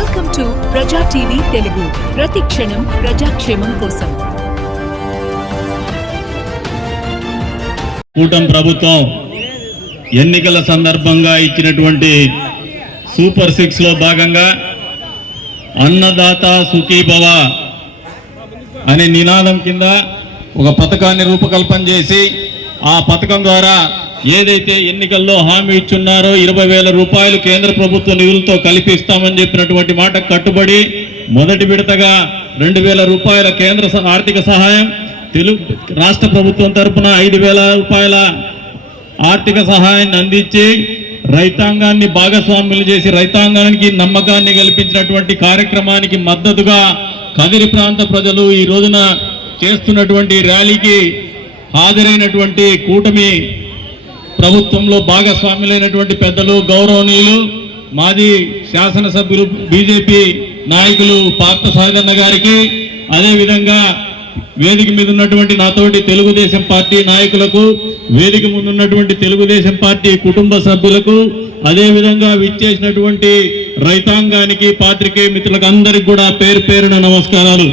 Welcome to Praja TV Telugu ప్రతి క్షణం ప్రజాక్షేమం కోసం కూటమి ప్రభుత్వం ఎన్నికల సందర్భంగా ఇచ్చినటువంటి సూపర్ సిక్స్లో భాగంగా అన్నదాత సుఖీభవ అనే నినాదం కింద ఒక పథకాన్ని రూపకల్పన చేసి ఆ పథకం ద్వారా ఏదైతే ఎన్నికల్లో హామీ ఇచ్చున్నారో ఇరవై వేల రూపాయలు కేంద్ర ప్రభుత్వ నిధులతో కల్పిస్తామని చెప్పినటువంటి మాట కట్టుబడి మొదటి విడతగా రెండు వేల రూపాయల కేంద్ర ఆర్థిక సహాయం తెలుగు రాష్ట్ర ప్రభుత్వం తరపున ఐదు వేల రూపాయల ఆర్థిక సహాయాన్ని అందించి రైతాంగాన్ని భాగస్వాములు చేసి రైతాంగానికి నమ్మకాన్ని కల్పించినటువంటి కార్యక్రమానికి మద్దతుగా కదిరి ప్రాంత ప్రజలు ఈ రోజున చేస్తున్నటువంటి ర్యాలీకి హాజరైనటువంటి కూటమి ప్రభుత్వంలో భాగస్వాములైనటువంటి పెద్దలు గౌరవనీయులు మాజీ శాసనసభ్యులు బీజేపీ నాయకులు పార్థ సాగన్న గారికి అదేవిధంగా వేదిక మీద ఉన్నటువంటి నాతోటి తెలుగుదేశం పార్టీ నాయకులకు వేదిక ముందు ఉన్నటువంటి తెలుగుదేశం పార్టీ కుటుంబ సభ్యులకు అదేవిధంగా విచ్చేసినటువంటి రైతాంగానికి పాత్రికేయ మిత్రులకు అందరికి కూడా పేరు పేరున నమస్కారాలు.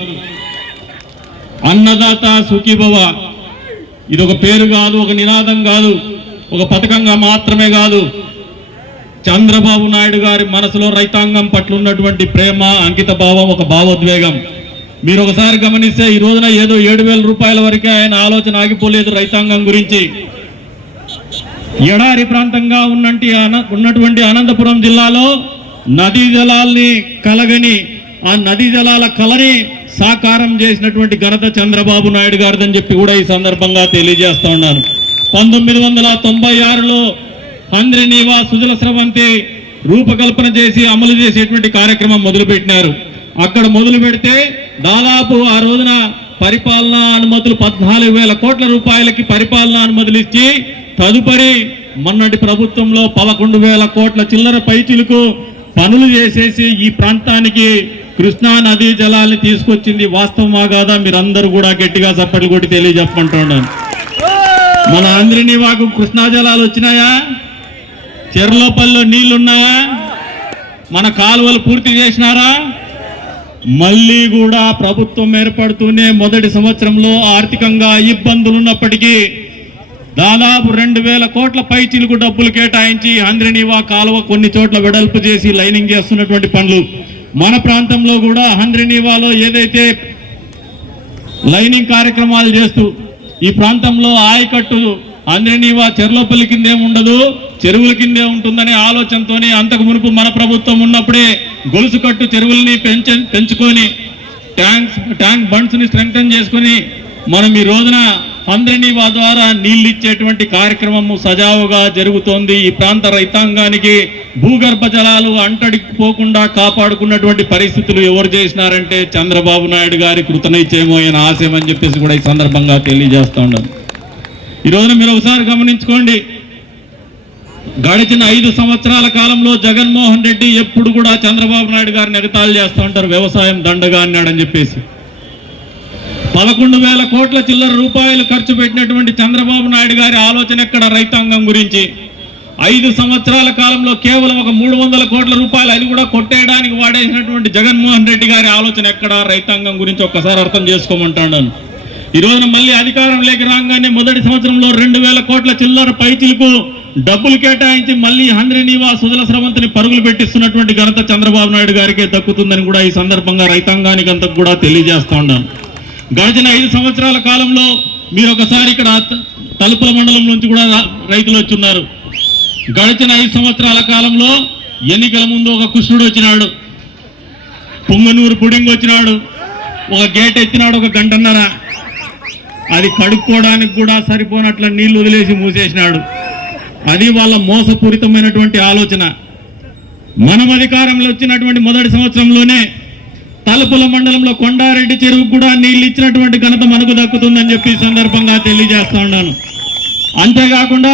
అన్నదాత సుఖీభవ ఇది ఒక పేరు కాదు ఒక నినాదం కాదు ఒక పథకంగా మాత్రమే కాదు. చంద్రబాబు నాయుడు గారి మనసులో రైతాంగం పట్ల ఉన్నటువంటి ప్రేమ అంకిత భావం ఒక భావోద్వేగం. మీరు ఒకసారి గమనిస్తే ఈ రోజున ఏదో ఏడు వేల రూపాయల వరకే ఆయన ఆలోచన ఆగిపోలేదు రైతాంగం గురించి. ఎడారి ప్రాంతంగా ఉన్నంటి ఉన్నటువంటి అనంతపురం జిల్లాలో నదీ జలాల్ని కలగని ఆ నదీ జలాల కలని సాకారం చేసినటువంటి ఘనత చంద్రబాబు నాయుడు గారిదని చెప్పి కూడా ఈ సందర్భంగా తెలియజేస్తా ఉన్నాను. పంతొమ్మిది వందల తొంభై ఆరులో హంద్రి నీవా సుజల స్రవంతి రూపకల్పన చేసి అమలు చేసేటువంటి కార్యక్రమం మొదలుపెట్టినారు. అక్కడ మొదలు పెడితే దాదాపు ఆ రోజున పరిపాలనా అనుమతులు పద్నాలుగు వేల కోట్ల రూపాయలకి పరిపాలనా అనుమతులు ఇచ్చి తదుపరి మొన్నటి ప్రభుత్వంలో పదకొండు వేల కోట్ల చిల్లర పైచిలకు పనులు చేసేసి ఈ ప్రాంతానికి కృష్ణా నదీ జలాల్ని తీసుకొచ్చింది వాస్తవమా కాదా? మీరందరూ కూడా గట్టిగా చప్పట్లు కొట్టి తెలియజెప్పమంటున్నాను. మన ఆంధ్రని వాకు కృష్ణా జలాలు వచ్చినాయా? చెర్లోపల్లో నీళ్ళున్నాయా? మన కాలువలు పూర్తి చేసినారా? మళ్ళీ కూడా ప్రభుత్వం ఏర్పడుతూనే మొదటి సంవత్సరంలో ఆర్థికంగా ఇబ్బందులు ఉన్నప్పటికీ దాదాపు రెండు వేల కోట్ల పైచీలకు డబ్బులు కేటాయించి ఆంధ్రనివా కాలువ కొన్ని చోట్ల వెడల్పు చేసి లైనింగ్ చేస్తున్నటువంటి పనులు. మన ప్రాంతంలో కూడా హంద్రినీవాలో ఏదైతే లైనింగ్ కార్యక్రమాలు చేస్తూ ఈ ప్రాంతంలో ఆయకట్టు అందరినీవా చెర్లోపల్లి కిందే ఉండదు చెరువుల కిందే ఉంటుందనే ఆలోచనతోనే అంతకు మునుపు మన ప్రభుత్వం ఉన్నప్పుడే గొలుసు కట్టు చెరువుల్ని పెంచ పెంచుకొని ట్యాంక్స్ ట్యాంక్ బండ్స్ని స్ట్రెంగ్తన్ చేసుకొని మనం ఈ రోజున అందరినీ మా ద్వారా నీళ్ళు ఇచ్చేటువంటి కార్యక్రమము సజావుగా జరుగుతోంది. ఈ ప్రాంత రైతాంగానికి భూగర్భ జలాలు అంటడిపోకుండా కాపాడుకున్నటువంటి పరిస్థితులు ఎవరు చేసినారంటే చంద్రబాబు నాయుడు గారి కృతనిశ్చయమో అని ఆశయం అని చెప్పేసి కూడా ఈ సందర్భంగా తెలియజేస్తూ ఉన్నాను. ఈ మీరు ఒకసారి గమనించుకోండి. గడిచిన ఐదు సంవత్సరాల కాలంలో జగన్మోహన్ రెడ్డి ఎప్పుడు కూడా చంద్రబాబు నాయుడు గారిని ఎగతాళి చేస్తూ ఉంటారు. వ్యవసాయం దండగా అన్నాడని చెప్పేసి. పదకొండు వేల కోట్ల చిల్లర రూపాయలు ఖర్చు పెట్టినటువంటి చంద్రబాబు నాయుడు గారి ఆలోచన ఎక్కడ రైతాంగం గురించి? ఐదు సంవత్సరాల కాలంలో కేవలం ఒక మూడు వందల కోట్ల రూపాయలు అది కూడా కొట్టేయడానికి వాడేసినటువంటి జగన్మోహన్ రెడ్డి గారి ఆలోచన ఎక్కడ? రైతాంగం గురించి ఒక్కసారి అర్థం చేసుకోమంటాను. ఈ రోజున మళ్ళీ అధికారంలోకి రాగానే మొదటి సంవత్సరంలో రెండు వేల కోట్ల చిల్లర పైచిలకు డబ్బులు కేటాయించి మళ్ళీ హంద్రి నివాస్ సుజల స్రవంతిని పరుగులు పెట్టిస్తున్నటువంటి ఘనత చంద్రబాబు నాయుడు గారికే దక్కుతుందని కూడా ఈ సందర్భంగా రైతాంగానికి అంతకు కూడా తెలియజేస్తా ఉన్నాను. గడిచిన ఐదు సంవత్సరాల కాలంలో మీరు ఒకసారి ఇక్కడ త- తలుపుల మండలం నుంచి కూడా రైతులు వచ్చున్నారు గడిచిన ఐదు సంవత్సరాల కాలంలో ఎన్నికల ముందు ఒక కృష్ణుడు వచ్చినాడు. పొంగనూరు పుడింగ్ వచ్చినాడు. ఒక గేట్ ఎత్తినాడు ఒక గంటన్నర. అది కడుక్కోవడానికి కూడా సరిపోనట్ల నీళ్ళు వదిలేసి మూసేసినాడు. అది వాళ్ళ మోసపూరితమైనటువంటి ఆలోచన. మనం అధికారంలో వచ్చినటువంటి మొదటి సంవత్సరంలోనే తలుపుల మండలంలో కొండారెడ్డి చెరువుకు కూడా నీళ్ళు ఇచ్చినటువంటి ఘనత మనకు దక్కుతుందని చెప్పి సందర్భంగా తెలియజేస్తా ఉన్నాను. అంతేకాకుండా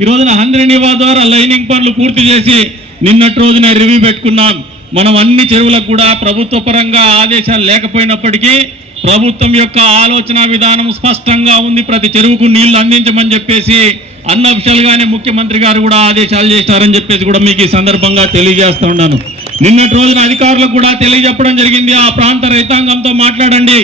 ఈ రోజున హంద్రినివా ద్వారా లైనింగ్ పనులు పూర్తి చేసి నిన్నటి రోజున రివ్యూ పెట్టుకున్నాం. మనం అన్ని చెరువులకు కూడా ప్రభుత్వ పరంగా ఆదేశాలు లేకపోయినప్పటికీ ప్రభుత్వం యొక్క ఆలోచన విధానం స్పష్టంగా ఉంది. ప్రతి చెరువుకు నీళ్ళు అందించమని చెప్పేసి అన్అఫిషియల్ గానే ముఖ్యమంత్రి గారు కూడా ఆదేశాలు చేశారని చెప్పేసి కూడా మీకు ఈ సందర్భంగా తెలియజేస్తా ఉన్నాను. నిన్నటి రోజున అధికారులకు కూడా తెలియజెప్పడం జరిగింది. ఆ ప్రాంత రైతాంగంతో మాట్లాడండి.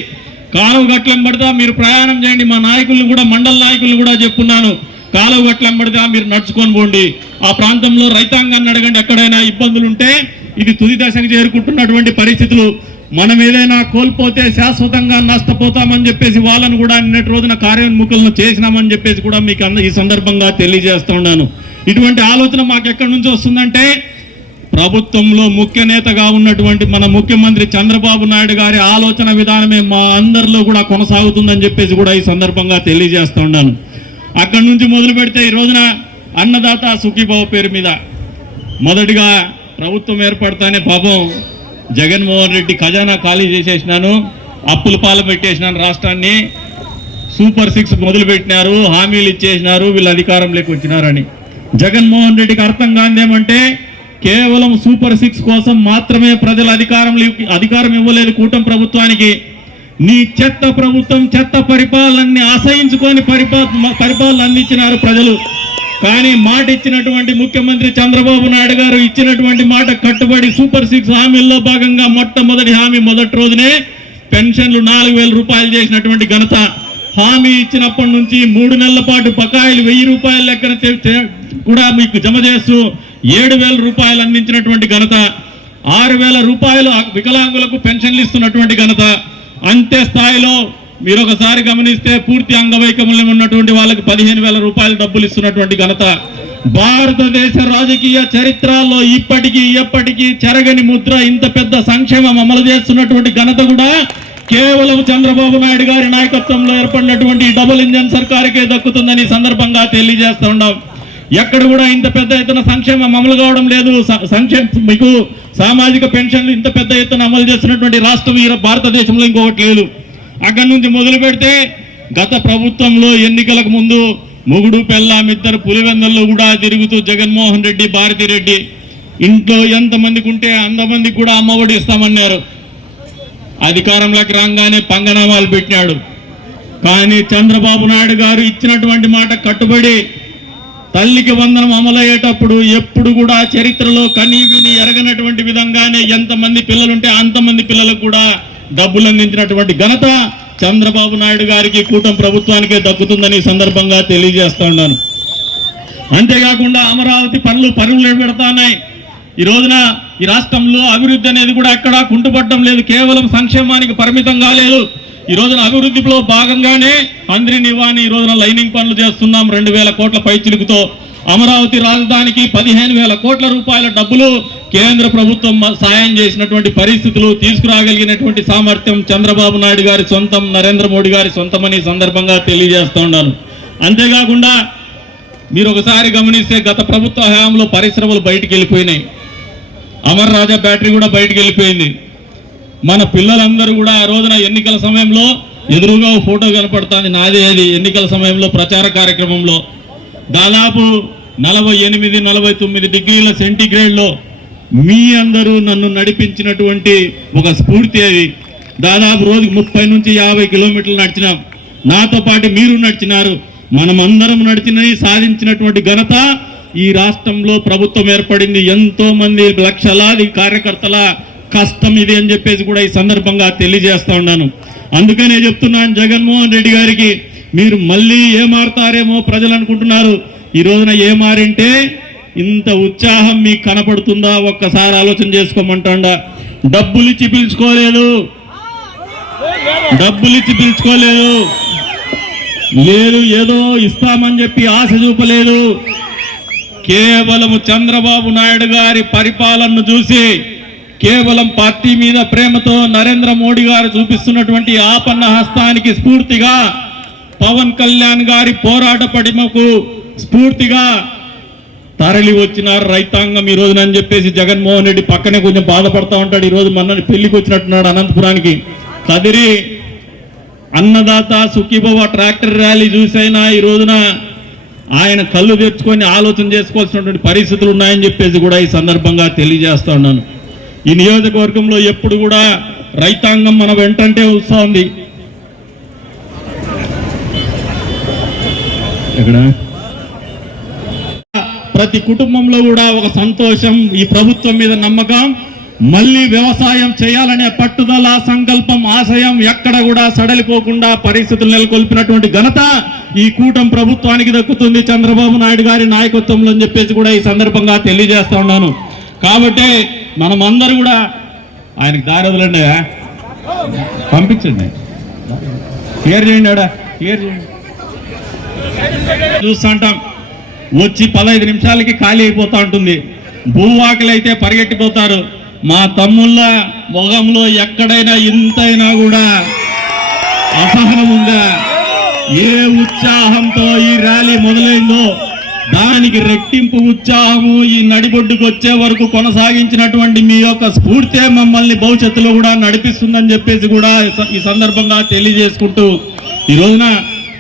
కాలువ గట్లెంబడిదా మీరు ప్రయాణం చేయండి. మా నాయకులను కూడా మండల నాయకులను కూడా చెప్పున్నాను. కాలువ గట్లెంబడిదా మీరు నడుచుకొని పోండి. ఆ ప్రాంతంలో రైతాంగాన్ని అడగండి. ఎక్కడైనా ఇబ్బందులు ఉంటే ఇది తుది దశకు చేరుకుంటున్నటువంటి పరిస్థితులు. మనం ఏదైనా కోల్పోతే శాశ్వతంగా నష్టపోతామని చెప్పేసి వాళ్ళను కూడా నిన్నటి రోజున కార్యోన్ముఖులను చేసినామని చెప్పేసి కూడా మీకు ఈ సందర్భంగా తెలియజేస్తున్నాను ఇటువంటి ఆలోచన మాకు ఎక్కడి నుంచి వస్తుందంటే ప్రభుత్వంలో ముఖ్య నేతగా ఉన్నటువంటి మన ముఖ్యమంత్రి చంద్రబాబు నాయుడు గారి ఆలోచన విధానమే మా అందరిలో కూడా కొనసాగుతుందని చెప్పేసి కూడా ఈ సందర్భంగా తెలియజేస్తూ ఉన్నాను. అక్కడి నుంచి మొదలు పెడితే ఈ రోజున అన్నదాత సుఖీబాబు పేరు మీద మొదటిగా ప్రభుత్వం ఏర్పడతానే పాపం జగన్మోహన్ రెడ్డి ఖజానా ఖాళీ చేసేసినాను అప్పుల పాలు పెట్టేసినాను రాష్ట్రాన్ని. సూపర్ సిక్స్ మొదలు పెట్టినారు హామీలు ఇచ్చేసినారు వీళ్ళు అధికారంలోకి వచ్చినారని. జగన్మోహన్ రెడ్డికి అర్థం కాందేమంటే కేవలం సూపర్ సిక్స్ కోసం మాత్రమే ప్రజలు అధికారం అధికారం ఇవ్వలేదు కూటమి ప్రభుత్వానికి. నీ చెత్త ప్రభుత్వం చెత్త పరిపాలనని ఆశయించుకొని పరిపా పరిపాలన అందించినారు ప్రజలు. కానీ మాట ఇచ్చినటువంటి ముఖ్యమంత్రి చంద్రబాబు నాయుడు గారు ఇచ్చినటువంటి మాట కట్టుబడి సూపర్ సిక్స్ హామీల్లో భాగంగా మొట్టమొదటి హామీ మొదటి రోజునే పెన్షన్లు నాలుగు వేల రూపాయలు చేసినటువంటి ఘనత. హామీ ఇచ్చినప్పటి నుంచి మూడు నెలల పాటు బకాయిలు వెయ్యి రూపాయల లెక్కన కూడా మీకు జమ చేస్తూ ఏడు వేల రూపాయలు అందించినటువంటి ఘనత. ఆరు వేల రూపాయలు వికలాంగులకు పెన్షన్లు ఇస్తున్నటువంటి ఘనత. అంతే స్థాయిలో మీరు ఒకసారి గమనిస్తే పూర్తి అంగవైకల్యం ఉన్నటువంటి వాళ్ళకి పదిహేను వేల రూపాయలు డబ్బులు ఇస్తున్నటువంటి ఘనత. భారతదేశ రాజకీయ చరిత్రలో ఇప్పటికీ ఎప్పటికీ చెరగని ముద్ర ఇంత పెద్ద సంక్షేమం అమలు చేస్తున్నటువంటి ఘనత కూడా కేవలం చంద్రబాబు నాయుడు గారి నాయకత్వంలో ఏర్పడినటువంటి డబుల్ ఇంజన్ సర్కారుకే దక్కుతుందని సందర్భంగా తెలియజేస్తూ ఉన్నాం. ఎక్కడ కూడా ఇంత పెద్ద ఎత్తున సంక్షేమం అమలు కావడం లేదు. స- సంక్షేమ మీకు సామాజిక పెన్షన్లు ఇంత పెద్ద ఎత్తున అమలు చేస్తున్నటువంటి రాష్ట్రం భారతదేశంలో ఇంకొకటి లేదు. అక్కడి నుంచి మొదలు పెడితే గత ప్రభుత్వంలో ఎన్నికలకు ముందు మొగుడు పెళ్ళాం ఇద్దరు పులివెందల్లో కూడా తిరుగుతూ జగన్మోహన్ రెడ్డి భారతి రెడ్డి ఇంట్లో ఎంతమందికి ఉంటే అంతమందికి కూడా అమ్మఒడి ఇస్తామన్నారు. అధికారంలోకి రాగానే పంగనామాలు పెట్టినాడు. కానీ చంద్రబాబు నాయుడు గారు ఇచ్చినటువంటి మాట కట్టుబడి తల్లికి వందనం అమలయ్యేటప్పుడు ఎప్పుడు కూడా చరిత్రలో కనీ విని ఎరగనటువంటి విధంగానే ఎంతమంది పిల్లలుంటే అంతమంది పిల్లలకు కూడా డబ్బులు అందించినటువంటి ఘనత చంద్రబాబు నాయుడు గారికి కూటమి ప్రభుత్వానికే దక్కుతుందని సందర్భంగా తెలియజేస్తా ఉన్నాను. అంతేకాకుండా అమరావతి పనులు పరుగులు పెడతాన్నాయి ఈ రోజున ఈ రాష్ట్రంలో అభివృద్ధి అనేది కూడా ఎక్కడా కుంటుపడడం లేదు కేవలం సంక్షేమానికి పరిమితం కాలేదు. ఈ రోజున అభివృద్ధిలో భాగంగానే అందరి నివాణి ఈ రోజున లైనింగ్ పనులు చేస్తున్నాం రెండు వేల కోట్ల పైచిలుకుతో. అమరావతి రాజధానికి పదిహేను వేల కోట్ల రూపాయల డబ్బులు కేంద్ర ప్రభుత్వం సాయం చేసినటువంటి పరిస్థితులు తీసుకురాగలిగినటువంటి సామర్థ్యం చంద్రబాబు నాయుడు గారి సొంతం నరేంద్ర మోడీ గారి సొంతమని సందర్భంగా తెలియజేస్తూ ఉన్నాను. అంతేకాకుండా మీరు ఒకసారి గమనిస్తే గత ప్రభుత్వ హయాంలో పరిశ్రమలు బయటికి వెళ్ళిపోయినాయి. అమర్ రాజా బ్యాటరీ కూడా బయటికి వెళ్ళిపోయింది. మన పిల్లలందరూ కూడా ఆ రోజున ఎన్నికల సమయంలో ఎదురుగా ఓ ఫోటో కనపడుతుంది. నాదే అది ఎన్నికల సమయంలో ప్రచార కార్యక్రమంలో. దాదాపు నలభై ఎనిమిది నలభై తొమ్మిది డిగ్రీల సెంటీగ్రేడ్లో మీ అందరూ నన్ను నడిపించినటువంటి ఒక స్ఫూర్తి అది. దాదాపు రోజుకి ముప్పై నుంచి యాభై కిలోమీటర్లు నడిచినాం. నాతో పాటు మీరు నడిచినారు. మనమందరం నడిచినవి సాధించినటువంటి ఘనత ఈ రాష్ట్రంలో ప్రభుత్వం ఏర్పడింది. ఎంతో మంది లక్షలాది కార్యకర్తల కష్టం ఇది అని చెప్పేసి కూడా ఈ సందర్భంగా తెలియజేస్తా ఉన్నాను. అందుకనే చెప్తున్నాను జగన్మోహన్ రెడ్డి గారికి మీరు మళ్ళీ ఏ మారుతారేమో ప్రజలు అనుకుంటున్నారు. ఈ రోజున ఏ మారింటే ఇంత ఉత్సాహం మీకు కనపడుతుందా? ఒక్కసారి ఆలోచన చేసుకోమంటాడా. డబ్బులు ఇచ్చి పిలుచుకోలేదు. డబ్బులు ఇచ్చి పిలుచుకోలేదు. లేదు ఏదో ఇస్తామని చెప్పి ఆశ చూపలేదు. కేవలం చంద్రబాబు నాయుడు గారి పరిపాలనను చూసి కేవలం పార్టీ మీద ప్రేమతో నరేంద్ర మోడీ గారు చూపిస్తున్నటువంటి ఆపన్న హస్తానికి స్ఫూర్తిగా పవన్ కళ్యాణ్ గారి పోరాట పడిమకు స్ఫూర్తిగా తరలి వచ్చినారు రైతాంగం ఈ రోజున అని చెప్పేసి జగన్మోహన్ రెడ్డి పక్కనే కొంచెం బాధపడతా ఉంటాడు. ఈరోజు మన పెళ్ళికి వచ్చినట్టున్నాడు అనంతపురానికి. కదిరి అన్నదాత సుఖీభవ ట్రాక్టర్ ర్యాలీ చూసైనా ఈ రోజున ఆయన కళ్ళు తెచ్చుకొని ఆలోచన చేసుకోవాల్సినటువంటి పరిస్థితులు ఉన్నాయని చెప్పేసి కూడా ఈ సందర్భంగా తెలియజేస్తా ఉన్నాను. ఈ నియోజకవర్గంలో ఎప్పుడు కూడా రైతాంగం మన వెంటంటే వస్తూ ఉంది ఎక్కడ? ప్రతి కుటుంబంలో కూడా ఒక సంతోషం ఈ ప్రభుత్వం మీద నమ్మకం. మళ్ళీ వ్యవసాయం చేయాలనే పట్టుదల సంకల్పం ఆశయం ఎక్కడ కూడా సడలిపోకుండా పరిస్థితులు నెలకొల్పినటువంటి ఘనత ఈ కూటమి ప్రభుత్వానికి దక్కుతుంది చంద్రబాబు నాయుడు గారి నాయకత్వంలో అని చెప్పేసి కూడా ఈ సందర్భంగా తెలియజేస్తా ఉన్నాను. కాబట్టి మనం అందరూ కూడా ఆయనకి దారి వదలండి పంపించండి. క్లియర్ చేయండి ఆడ. క్లియర్ చేయండి. చూస్తుంటాం వచ్చి పదహైదు నిమిషాలకి ఖాళీ అయిపోతూ ఉంటుంది. భూవాకులైతే అయితే పరిగెట్టిపోతారు మా తమ్ముళ్ళ మొగంలో ఎక్కడైనా ఇంతైనా కూడా అసహనం ఉందా? ఏ ఉత్సాహంతో ఈ ర్యాలీ మొదలైందో దానికి రెట్టింపు ఉత్సాహము ఈ నడిబొడ్డుకు వచ్చే వరకు కొనసాగించినటువంటి మీ యొక్క స్ఫూర్తే మమ్మల్ని భవిష్యత్తులో కూడా నడిపిస్తుందని చెప్పేసి కూడా ఈ సందర్భంగా తెలియజేసుకుంటూ ఈ రోజున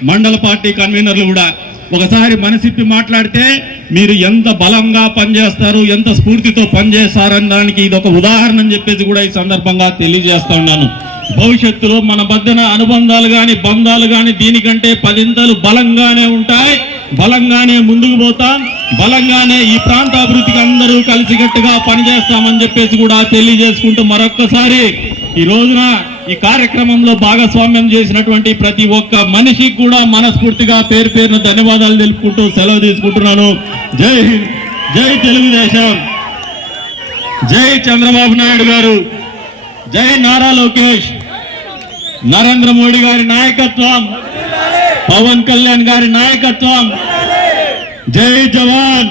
మండల పార్టీ కన్వీనర్లు కూడా ఒకసారి మనసిప్పి మాట్లాడితే మీరు ఎంత బలంగా పనిచేస్తారు ఎంత స్ఫూర్తితో పనిచేస్తారని దానికి ఇది ఒక ఉదాహరణ అని చెప్పేసి కూడా ఈ సందర్భంగా తెలియజేస్తా ఉన్నాను. భవిష్యత్తులో మన మధ్యన అనుబంధాలు కానీ బంధాలు కానీ దీనికంటే పదింతలు బలంగానే ఉంటాయి. బలంగానే ముందుకు పోతాం. బలంగానే ఈ ప్రాంత అభివృద్ధికి అందరూ కలిసికట్టుగా పనిచేస్తామని చెప్పేసి కూడా తెలియజేసుకుంటూ మరొక్కసారి ఈ రోజున ఈ కార్యక్రమంలో భాగస్వామ్యం చేసినటువంటి ప్రతి ఒక్క మనిషికి కూడా మనస్ఫూర్తిగా పేరు పేరున ధన్యవాదాలు తెలుపుకుంటూ సెలవు తీసుకుంటున్నాను. జై హింద్ జై తెలుగుదేశం. జై చంద్రబాబు నాయుడు గారు. జై నారా లోకేష్. నరేంద్ర మోడీ గారి నాయకత్వం. పవన్ కళ్యాణ్ గారి నాయకత్వం. జై జవాన్.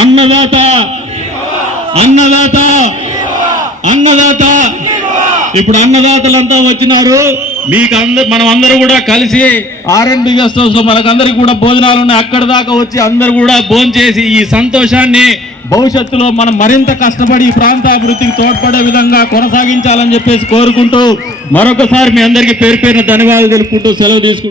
అన్నదాత. అన్నదాత. అన్నదాత. ఇప్పుడు అన్నదాతలంతా వచ్చినారు. మీకు అందరు మనం అందరూ కూడా కలిసి ఆర్ఎండ్బి గెస్ట్ హౌస్లో మనకందరికి కూడా భోజనాలు ఉన్నాయి. అక్కడ దాకా వచ్చి అందరూ కూడా భోజనం చేసి ఈ సంతోషాన్ని భవిష్యత్తులో మనం మరింత కష్టపడి ఈ ప్రాంత అభివృద్ధికి తోడ్పడే విధంగా కొనసాగించాలని చెప్పేసి కోరుకుంటూ మరొకసారి మీ అందరికీ పేరు పేరున ధన్యవాదాలు తెలుపుకుంటూ సెలవు తీసుకుంటూ